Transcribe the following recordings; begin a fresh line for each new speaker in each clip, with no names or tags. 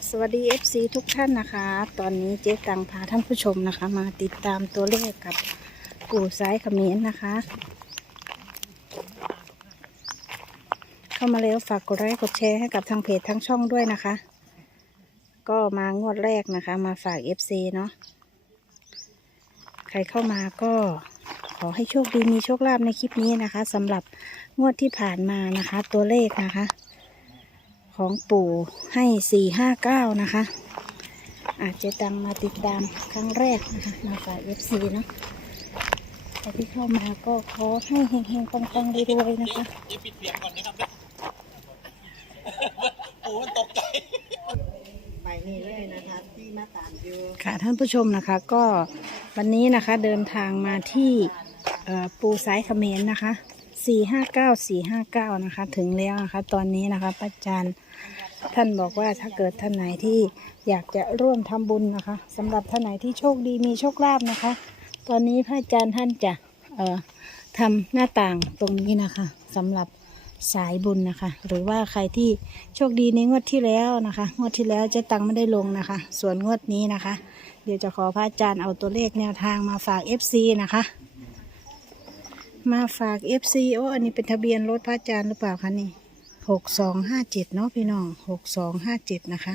สวัสดี FC ทุกท่านนะคะตอนนี้เจ๊ตังพาท่านผู้ชมนะคะมาติดตามตัวเลขกับปู่ซ้ายเขมรนะคะเข้ามาแล้วฝากกดไลค์กดแชร์ให้กับทางเพจทั้งช่องด้วยนะคะก็มางวดแรกนะคะมาฝาก FC เนาะใครเข้ามาก็ขอให้โชคดีมีโชคลาภในคลิปนี้นะคะสำหรับงวดที่ผ่านมานะคะตัวเลขนะคะของปู่ให้459นะคะอาจจะตังมาติดตามครั้งแรกนะคะมาฝาก FC เนาะใครที่เข้ามาก็ขอให้เฮงๆปังๆรวยๆนะคะ
อย่าปิดเสียงก่อนนะครับโอ้ตกใจ
ไปนี่เลยนะคะที่มาตามอยู่
ค่ะท่านผู้ชมนะคะก็วันนี้นะคะเดินทางมาที่ปูซ้ายเขมรนะคะ459นะคะถึงแล้วนะคะตอนนี้นะคะป้าจันท่านบอกว่าถ้าเกิดท่านไหนที่อยากจะร่วมทำบุญนะคะสำหรับท่านไหนที่โชคดีมีโชคลาภนะคะตอนนี้พระอาจารย์ท่านจะทำหน้าต่างตรงนี้นะคะสำหรับสายบุญนะคะหรือว่าใครที่โชคดีในงวดที่แล้วนะคะงวดที่แล้วเจ๊ตังไม่ได้ลงนะคะส่วนงวดนี้นะคะเดี๋ยวจะขอพระอาจารย์เอาตัวเลขแนวทางมาฝาก FC นะคะมาฝาก FC โอ้อันนี้เป็นทะเบียนรถพระอาจารย์หรือเปล่าคะนี่6257เนาะพี่น้อง6257นะคะ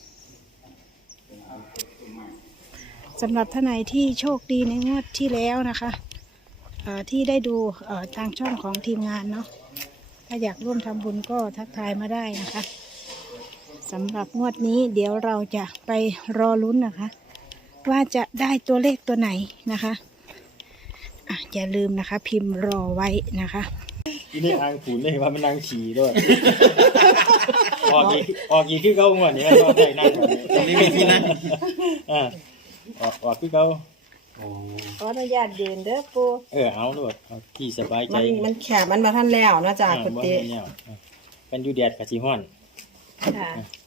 สำหรับท่านไหนที่โชคดีในงวดที่แล้วนะคะที่ได้ดูทางช่องของทีมงานเนาะถ้าอยากร่วมทำบุญก็ทักทายมาได้นะคะสำหรับงวดนี้เดี๋ยวเราจะไปรอลุ้นนะคะว่าจะได้ตัวเลขตัวไหนนะคะอย่าลืมนะคะพิมพ์รอไว้นะคะ
ทีนี้อ่างขุนเลยว่ามันนางขี่ด้วยออกกี่คือเก้าหัวนี่มันก็ได้นั่งแบบนี้ตรงนี้มีที่นั่งออกคือเก้า
ขออนุญาตยืนเด้อปู
เอาด้วยที่สบายใจ
มันแคบมันมาท่านแล้วนะจ๊ะคุณเต้
กันอยู่แดดกับสีห้อน
ค่ะ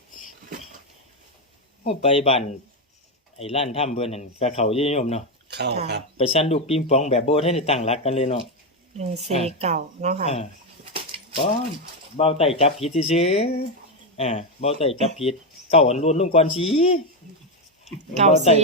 โอ้ไปบ้านไอ้ล้านถ้ำเพื่อนนั่นกับเขายี่ยมเนาะ
เข้าครับ
ไปชั้นดูปิงปองแบบโบให้ในตั้งรักกันเลยเนาะ
1-4เก่าเนาะค่ะ
ก็เบาไต่จับผิดซื้อเบาไต่จับผิดเก่าอันล้วนลุงก่อนสี
เก่าสี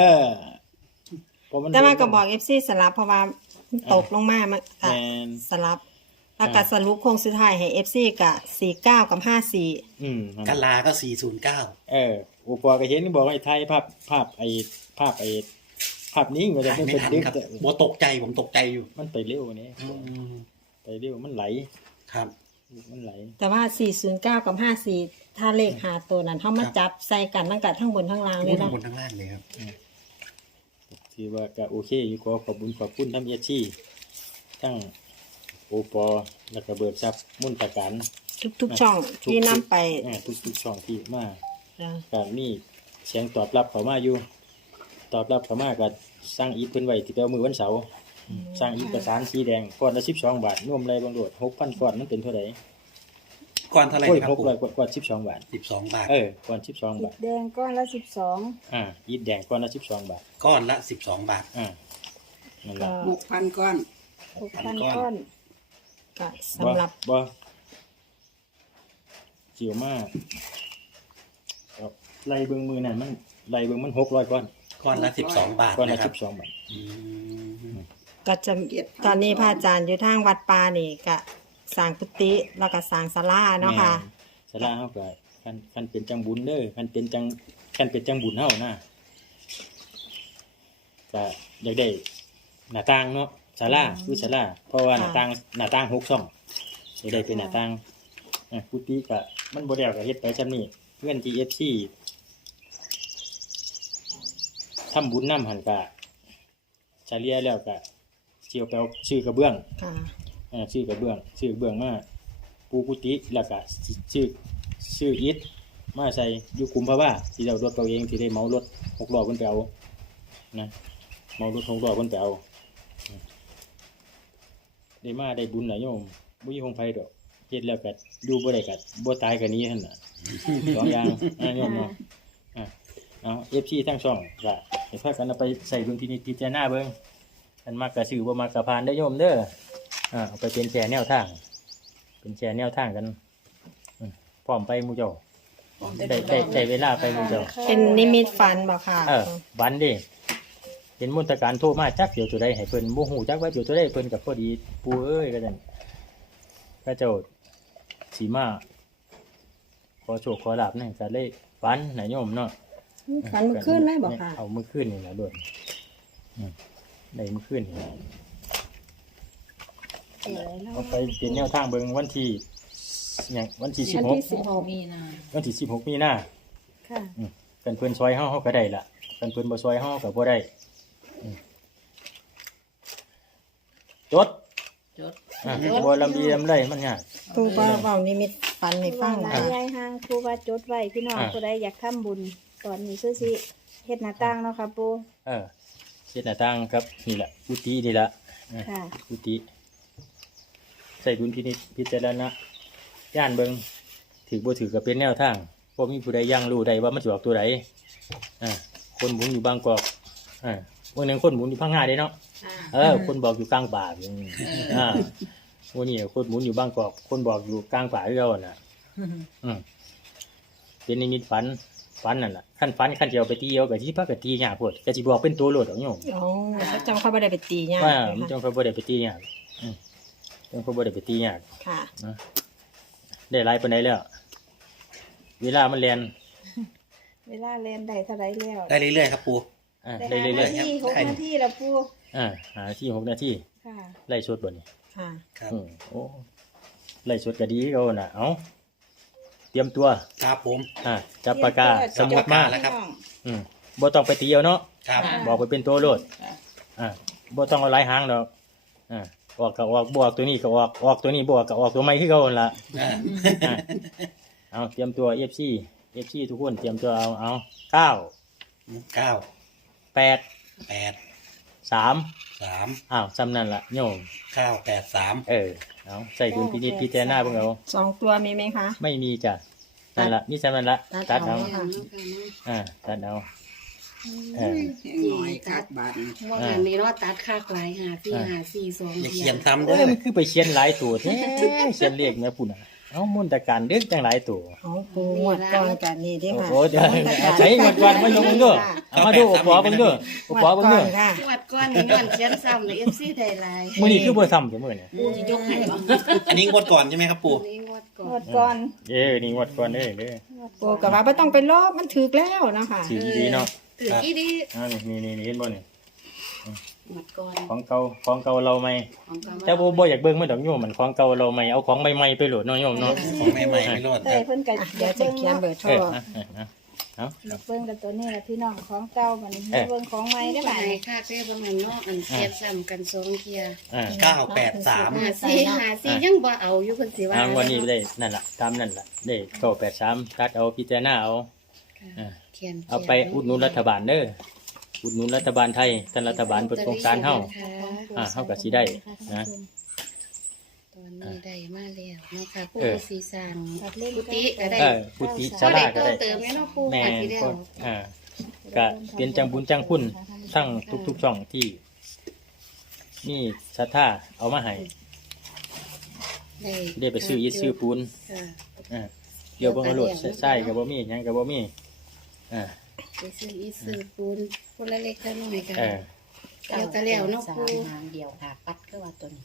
แต่ว่าก็บอก FC สลับเพราะว่าตกลงมามันสลับแล้วก็สรุปโครงสุดท้ายให้ FC กับ49กับ54
กะลาก็409
โอปอก็เห็นบอกให้ไทยภาพภาพนี้มันจะ
ไม่ทันครับบ่ตกใจผมตกใจอยู่
มันไปเร็วนี้ไปเร็วมันไหล
ครับ
มันไหล
แต่ว่า409กับ54ถ้าเลขหาตัวนั้นเฮามาจับใส่กันตั้งแต่ทั้งบนทั้งล่างเลยเนาะ
ทั้งบนทั้งล่างเลยครับ
ที่ว่าก็โอเคอยู่ขอบบุญขอบคุณทั้งที่ทั้งโอปอแล้วก็เบิกทรัพย์มุ่นตะการ
ทุกช่องที่นำไป
ทุกช่องที่มาการมีเสียงตอบรับเข้ามาอยู่ตอบรับเข้ามาก็สร้างอีกเพิ่นไว้ที่เจ้ามือวันเสาร์สร้างอีกประสานสีแดงก้อนละ12 บาทรวมไรบางโดด 6,000 ก้อนมันเป็นเท่าไหร่
ก้อนเท่าไหร่ครับ
600ก้อน12 บาท
12 บาท
ก้อน12 บาท
แดงก้อนละ12
อีทแดงก้อนละ12 บาท
ก้อนละ12 บาท
นั่นล่ะ
6,000 ก้อน
6,000 ก้อน
ก็สำหรับ
บ่เจียวมากไล่เบิ่งมือนั่นมันไล่เบิ่งมัน600 ก้อน
ละ12 บาท
ก้อนละ12 บาท
ก็จะตอนนี้พระอาจารย์อยู่ทางวัดป่านี่ก็สร้างกุฏิแล้วก็สร้างศาลาเนาะค่ะ
ศาลาเฮาก็คันเป็นจังบุญเด้อคันเป็นจังบุญเฮานะก็อยากได้หน้าต่างเนาะศาลาคือศาลาเพราะว่าหน้าต่าง6 ช่องอยากได้เป็นหน้าต่างกุฏิก็มันบ่แล้วก็เฮ็ดไปซำนี้เงิน GFC ทำบุญนำหันกะเฉลี่ยแล้วกะเจียวไปเอาชื่อกระเบื้องชื่อกระเบื้องมาปูกุฏิแล้วก็ชื่ออิฐมาใส่อยู่กุมภาวะที่เรารถเราเองที่ได้เมารถ6 ล้อเพิ่นไปเอานะเมารถ6 ล้อเพิ่นไปเอาได้มาได้บุญน่ะโยมบ่มีคงไผดอกเฮ็ดแล้วก็อยู่บ่ได้ก็บ่ตายก็นี้หั่นน่ะ2 อย่างโยมเนาะFC ทั้งช่องก็ให้พากันเอาไปใส่ดุลพินิจพิจารณาเบิ่งอันมักกะซื้อบ่มักกะผ่านได้โยมเด้อเอาไปเป็นแชร์แนวทางกันพร้อมไปหมู่เจ้าได้เวลาไปมื้อเจ้า
เป็นนิมิตฝันบ่ค่ะ
วันเด้เป็นมนตการโทรมาจักเดี๋ยวตัวใดให้เพิ่นบ่ฮู้จักว่าเดี๋ยวตัวใดเพิ่นก็พอดีปู่เอ้ยก็ซั่นพระเจ้าสิมาขอโชคขอลาภนั่นก็เลยฝันน่ะโยมเนาะ
ฝันเมื่อคืนเลยบ่ค่ะ
เอามื้อคืนนี่ล่ะโดนได้มื้อคืนนี่เอาไปเป็นแนวทางเบิ่งวันที่หยังวันที่16
มีนา
วันที่16มีนา
ค่ะ
กันเพิ่นซอยเฮาก็ได้ล่ะกันเพิ่นบ่ซอยเฮาก็บ่ได้จด
จด
บ่ลำดีลำไรมันยาก
ปูว่าเว้านิมิตฝันให้ฟัง
หลา
ค่ะ
ยยายห่างครูว่าจดไว้พี่น้องผู้ใดอยากทำบุญตอนนี้ซื้อสิเฮ็ดหน้าต่างเนาะค่ะปู
เฮ็ดหน้าต่างครับนี่แหละกุฏินี่ล่ะ
ค่ะ
กุฏิใส่ดุลพินิจพิจารณาย่านเบิ่งถือบ่ถือก็เป็นแนวทางบ่มีผู้ใดยังรู้ได้ว่ามันสิออกตัวใดคนหมุนอยู่บางกอกวันหนึงคนหมุนอยู่พังงาเด้เนาะคนบอกอยู่กลางป่าวันนี้คนหมุนอยู่บางกอกคนบอกอยู่กลางป่าคือเก่าน่ะเป็นนิมิตฝันนั่นล่ะขั้นฝันขั้นเดียวไปตีเอาก็สิพาก็ตียากโพดก็สิบอกเป็นตัวโลดเอาโยม
อ๋อเขาจำเขาบ่ได้ไปตียาก
ว่า
เลย
มัน
ค่ะ
จังค่อยบ่ได้ไปตียากจังค่อยบ่ได้ไปตียาก
ค่ะ
ได้หลายปานใดแล้วเวลามันแล่น
เวลาเล่นได้เท่าไรแล้ว
ได้เรื่อยๆครับปู
ได้เรื่อย
ๆ6 นาทีแล้วปู
ๆหาที่6นาที
ค่ะ
ไล่สดบ่นี่
ค่ะ
ครับ
โอ้ไล่สดก็ดีเอาน่ะเอ้าเตรียมตัว
ครับผม
จับปากกาสมุดมา
แล้วครับ
บ่ต้องไปตีเอาเนาะ
ครับ
บอกไปเป็นตัวโลดบ่ต้องเอาหลายหางดอกออกก็ออกบวกตัวนี้ก็ออกตัวนี้บวกก็ออกตัวใหม่คือเก่านั่นล่ะ เอาเตรียมตัว FC ทุกคนเตรียมตัวเอา9
เก้า
8
แปด
3
สาม
ซ้ำนั่นล่ะโยม
983
เอาใส่ดุลพินิจพิจารณาเบิ่งเอา
2 ตัวมีไหมคะ
ไม่มีจ้ะนั่นล่ะมีซ้ำนั่นล่ะ
ตั
ตั
ด
ด
เอา
เอาตัดเอา
น้อยคักบาทว่าหันนี้เนาะตัดค่าหลายหา4 5 4 2
อย่า
เที
เขี
ย
ย
น
นซ้ำ
เอ้
เด้
ย
อ
มันคือไปเขียนหลายตัวแท้เขียนเลขแม่พุ่นน่ะเอามนตการเด็กจังหลายตัว
ของปูงวดก่อนกันนี่เด้
โอ้
ค่ะ
โหเดี๋ยวใช้เงินวันมาลงเบิ่งเด้อเอามาดูปอเบิ่งเด้อปอเบิ่งเด้อ
ค่ะ
งวดก่อนนี่ย้อนเขียนซ้ำใน FC ได้หลาย
มื้อนี้คือบ่ซ้ำเสมอเนี่ย
ปูสิยกให้บ่
อันนี้งวดก่อนใช่ไหมครับปู
นี่งวดก่
ง
อ
วน ดก่อน
นี่งวดก่อนเด้อ
ปูกับว่าไม่ต้องไปลอกมันถึกแล้วนะคะ
สีดีเนาะ
ถือกี่ดี
นี่เห็นบ่นี่
งวดก่อน
ของเก่าเราใหม่
ของกำ
แต่บ่อยากเบิ่งมันดอกโยมมันของเก่าเราใหม่เอาของใหม่ๆไปโหลดเนาะโยมเนาะ
ของใหม่ๆไม่รอดค
ได้
รับ
เพิ่นก็
เดี๋ยวจะเขียนเบอร์โทร
เอา
เบิ่งกันตัวนี้ล่ะพี่น้องของเก่าบัดนี้เบิ่งของใหม่ได้
ได้
บัด
หลาย
นี้
ค่าเต้บ่แม่นเนาะอันเขียนซ้ำกัน2เที่ย
983
5 4ยังบ่เอาอยู่เพิ่นสิว่า
วันนี้ได้นั่นล่ะตามนั่นล่ะได้983ตัดเอาพิจารณาเอา
เขียน
เอาไปอุดหนุนรัฐบาลเด้ออุดหนุนรัฐบาลไทยท่านรัฐบาลเปิดโครงการเฮาเฮาก็สิได้นะ
ตอนนี้ได้มาแล้วเนาะค่ะผู้สีสร้าง
ตัดเล่น
กุฏิก็ได้
กุฏิ
ก็
ศา
ได้
ลาก็
เติ
ได้
มเติมแม่เนาะปู่
แม่
มาทีเดียว
ก็ก็เป็นจังบุญจังคุณทั้งทุกๆช่องที่นี่ศรัทธาเอามาให้ได้ไปซื้ออิฐซื้อปูน
ค่ะ
เดี๋ยวบ่มาโหลดใส่ก็บ่มีหยังก็บ่มี
ไปซื้ออีซื้อปูนคนละเล็กละน้อยกัน
เออ
เดี๋ยวก็แล้วเนาะปู่
หางเดียวค่ะ ปัดก็ว่าตัวนี้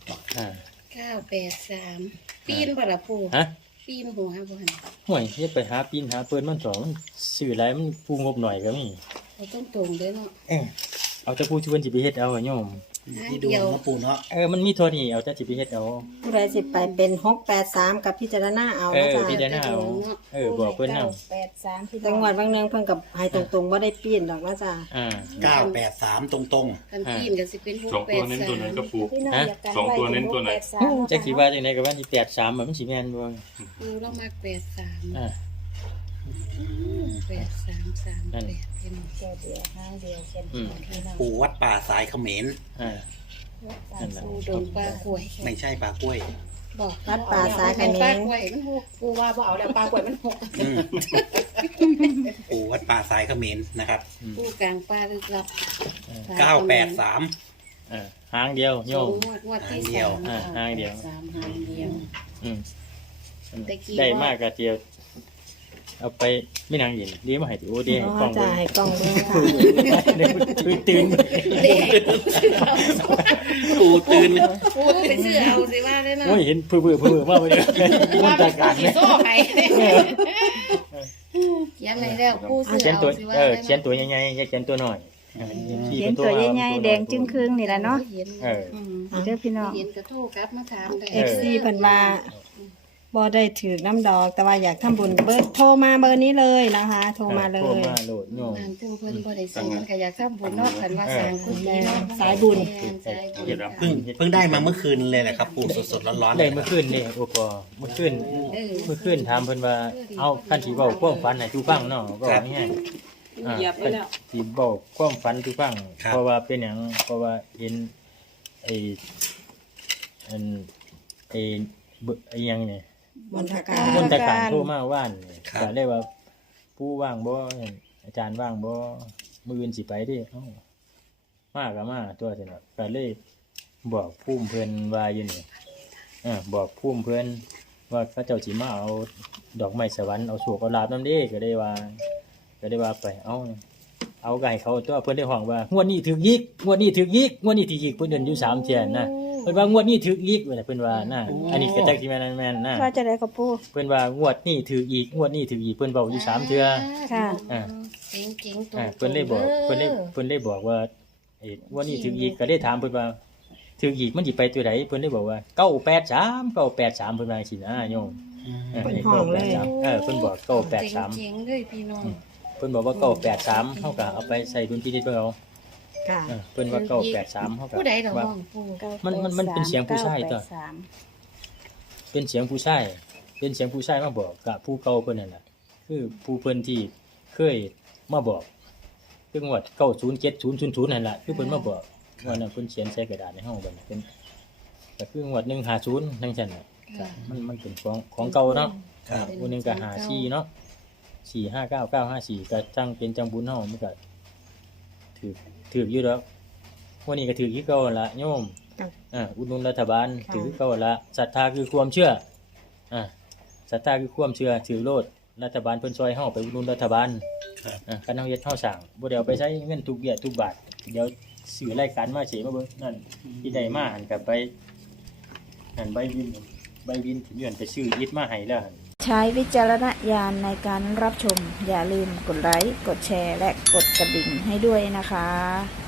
983ปีนบ่ล่ะปู่
ฮะ
ปีนหัวบ่หั่น
ห่วยเฮ็ดไปหาปีนหาเปิ้นมันสองมันซื้อหลายมันผู้งบหน่อยก็มี
เราต้องตรงเด้อเนาะ
เอาแต่ผู้ชวนสิไปเฮ็ดเอาอะโยม
ที่ดูนะปูเนาะ
มันมีเท่านี้เอาแต่สิไปเฮ็ดเอา
ผู้ใดสิไปเป็น683กับพิจารณาเอานะ
พิ
คะ
จารณาเอาบอกเพิ่นเอา
83พี่
จังหวัดบางเนืองเพิ่นกับให้ตรงๆบ่ได้เปลี่ยนดอกนะจ๊ะ
983 ตรง
กันปีนก็สิเป็น
สองตัวเน้นตัวไหนก็
683
ปู
พี่น้องอยากกัน
สองตัวเน้นตัวไหน
จักสิว่าจังไดก็ว่าสิ83มันสิแม่นบ่
ปู่เรามัก83
อ่า
8338เป็น
ตัวเดียวห้างเดียวเช่นพี่น้อง
ๆ ปูวัดป่าสายเขมร
นั่นแหละ
ปูดงปลากล้วย
ไม่ใช่ปลากล้วย
บอก
วัดป่าสายเข
เป็น
ม
ปลาร กล้วยมันหกปูว่าบ่เอาแล้วปลากล้วยมันหก
อืมปูวัดป่าสายเขมรนะครับ
ปูกลางปลาลึกลับ
983
หางเดียวโย
สอง
ม
งวดที่
หางเดียว
สาม
หางเดียว
3 หางเดียว
อืม
ตะกี้
ได้มากก็เจียวเอาไปไม่นางยินเลี้ยงมาให้ติโอเด้
อ๋
กล้
อ
อง
จ่ายกล้องเบิ่งค่ะ
ตื่น
ปูตื่น
ปูไปซื้อเอาสิว่าได้นะ
โอ้ยเห็นเพื่อมากเลยมันจากการ
สิ
เนี่ย
โซ่ไปเขียนอะไรแล้วปูซื้อ
เขียน
เอา
ตัว
สิว่า
เขียนตัวใหญ่ๆอย่าเขียนตัวน้อย
เขียนตัวใหญ่ๆแดงจึงครึ่งนี่แหละเนาะ
เห็น
เออ
เด้อพี่น้อง
เห็นกระทู้กลับมาถามได้
FC เพิ่นว่าบ่ได้ถือน้ำดอก แต่ว่าอยากทำบุญเบอร์โทรมาเบอร์นี้เลยนะคะ โทรมาเล
โทร
ย
มาโหลดโยม
งานซึ่งเพิ่นบ่ได้ซื้อมันก็อยากทำบุญเนาะคันว่าสร้างกุฏิเนาะ
สายบุญ
สายบุญ
เพิ่งได้มาเมื่อคืนเลยแหละครับปูสดๆร้อนๆ
ได้
เลย
เมื่อคืนนี่โอปอเมื่อคืนถามเพิ่นว่าเอาคันสิเว้าความฝันให้ทุกฟังเนาะก็ง่ายเหยียบไปแล้วสิบอกความฝันทุกฟังเพราะว่าเป็นหยังเพราะว่าเห็นไอ้อันไอ้หยังเนี่ย
มนทการ
คนตะการโทรมาว่านก็เลยว่าผู้ว่างบ่อาจารย์ว่างบ่มื้ออื่นสิไปเด้เอ้ามาก็มาตัวซั่นน่ะก็เลยบอกภูมิเพิ่นว่าอยู่นี่บอกภูมิเพิ่นว่าเขาเจ้าสิมาเอาดอกไม้สวรรค์เอาโชคเอาลาภนำเด้ก็ได้ว่าไปเอาไก่เขาตัวเพิ่นได้ห้องว่างวดนี้ถึกยิกงวดนี้ถึกยิกงวดนี้ถึกยิกเพิ่นเดินอยู่3เที่ยนะเพิ่นว่างวดนี้ถึกยิกเพิ่นว่านะอันนี้ก็จักสิแม่นนะ
ว่าจะได้กับปู
เพิ่นว่างวดนี้ถืออีกงวดนี้ถืออีกเพิ่นเว้าอยู่3เทื่อ
ค่ะ
เก่งๆตัว
เพิ่นเลยบอกว่าไอ้งวดนี้ถืออีกก็ได้ถามเพิ่นว่าถืออีกมันสิไปตัวใดเพิ่นเลยบอกว่า983 983เพิ่นว่าจังซี่นะโยม
เพิ่นห้องเลย
เพิ่นบอก
เจ๋งๆเลยพี่น้อง
983เพิ่นบอกว่า983เฮาก็เอาไปใส่ดุลพินิจเพิ่นเอา
ค่ะ
เพิ่นว่า983เฮาก็
ผู้ใดดอก
ว่า
ห้องปู
มันเป็นเสียงผู้ชายตัว เป็นเสียงผู้ชายมาบอกกับผู้เก่าเพิ่นนั่นน่ะคือผู้เพิ่นที่เคยมาบอกคืองวด90700นั่นล่ะคือเพิ่นมาบอกว่านั้นเพิ่นเขียนใส่กระดาษในห้องเพิ่นเป็นก็คืองวด150จังซั่นน่ะก็มันเป็นของเก่าเนาะวันนึงก็54เนาะ459954ก็จังเป็นจังบุญเฮามันก็ถืออยู่ดอกวันนี้ก็ถือคือเก่าล่ะโยมอุดหนุนรัฐบาลถือคือเก่าล่ะศรัทธาคือความเชื่อศรัทธาคือความเชื่อถือโลดรัฐบาลเพิ่นช่วยเฮาไปอุดหนุนรัฐบาลคันเฮาเฮ็ดเฮาสร้างบ่ได้เอาไปใช้เงินทุกเบี้ยทุกบาทเดี๋ยวซื้อรายการมาเฉมาเบิ่งนั่นที่ได้มาหันก็ไปนั่นใบวินที่เลื่อนไปซื้ออิฐมาให้แล้วหั่น
ใช้วิจารณญาณในการรับชม อย่าลืมกดไลค์ กดแชร์ และกดกระดิ่งให้ด้วยนะคะ